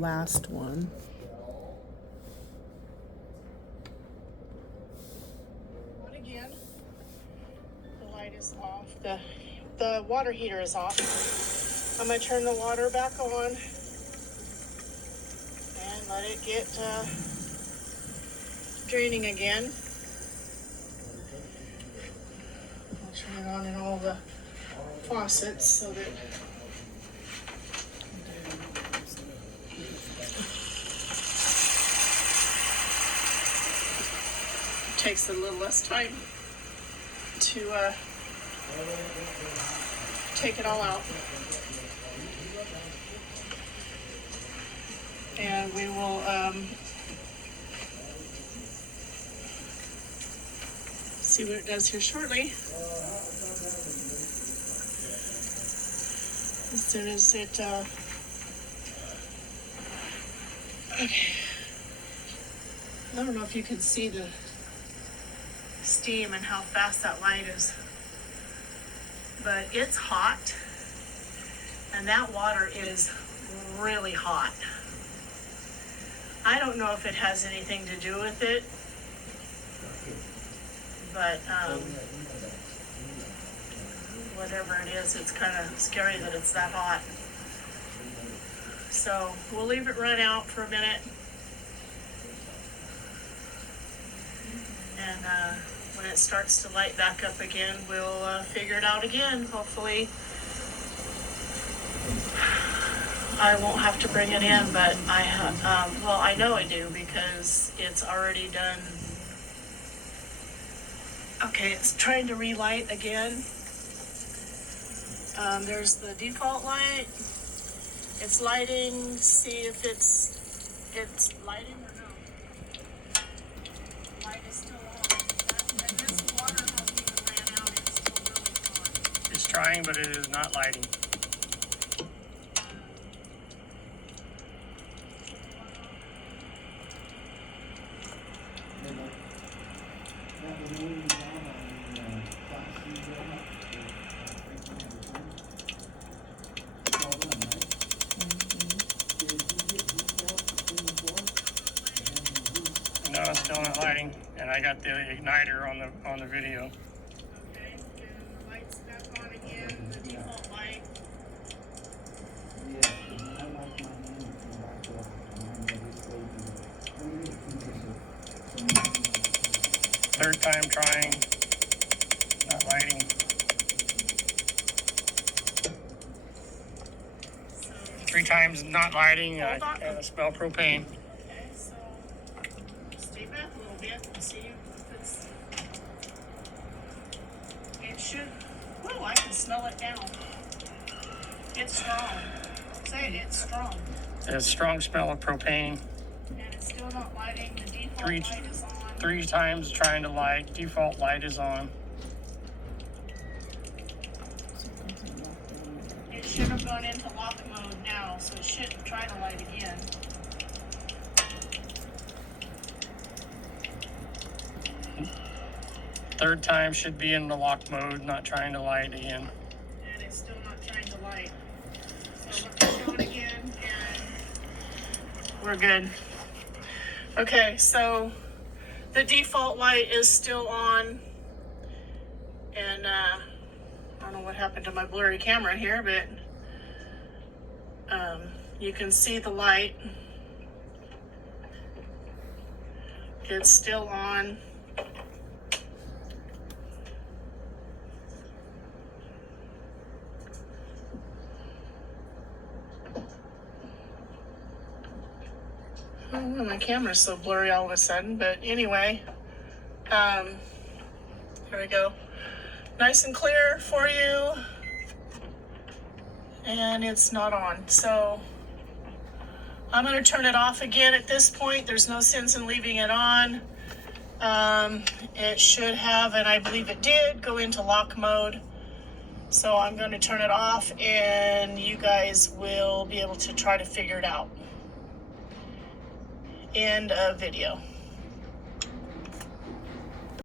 Last one. Again, the light is off. The water heater is off. I'm gonna turn the water back on and let it get draining again. I'll turn it on in all the faucets so that it takes a little less time to take it all out. And we will see what it does here shortly. As soon as it okay. I don't know if you can see the steam and how fast that light is, but it's hot, and that water is really hot. I don't know if it has anything to do with it, but whatever it is, it's kind of scary that it's that hot. So we'll leave it run out for a minute, and when it starts to light back up again, we'll figure it out again. Hopefully I won't have to bring it in, but I have, well, I know I do because it's already done. Okay, it's trying to relight again. There's the default light. It's lighting. See if it's lighting or no. Light is still on. And this water hasn't even ran out. It's still really hot. It's trying, but it is not lighting. No, it's still not lighting, and I got the igniter on the video. Okay, and the light's back on again, the default light. Third time trying, not lighting. Three times not lighting, I smell propane. Okay, so stay back a little bit and see if it's. It should. Whoa, I can smell it now. It's strong. Say it's strong. There's a strong smell of propane. And it's still not lighting. The default Three- light is on. 3 times trying to light, default light is on. It should have gone into lock mode now, so it should try to light again. Third time should be in the lock mode, not trying to light again. And it's still not trying to light. So let me show it again, and we're good. Okay, so the default light is still on, and I don't know what happened to my blurry camera here, but you can see the light. It's still on. I don't know, my camera's so blurry all of a sudden, but anyway, there we go. Nice and clear for you, and it's not on. So I'm going to turn it off again at this point. There's no sense in leaving it on. It should have, and I believe it did, go into lock mode. So I'm going to turn it off, and you guys will be able to try to figure it out. End of video.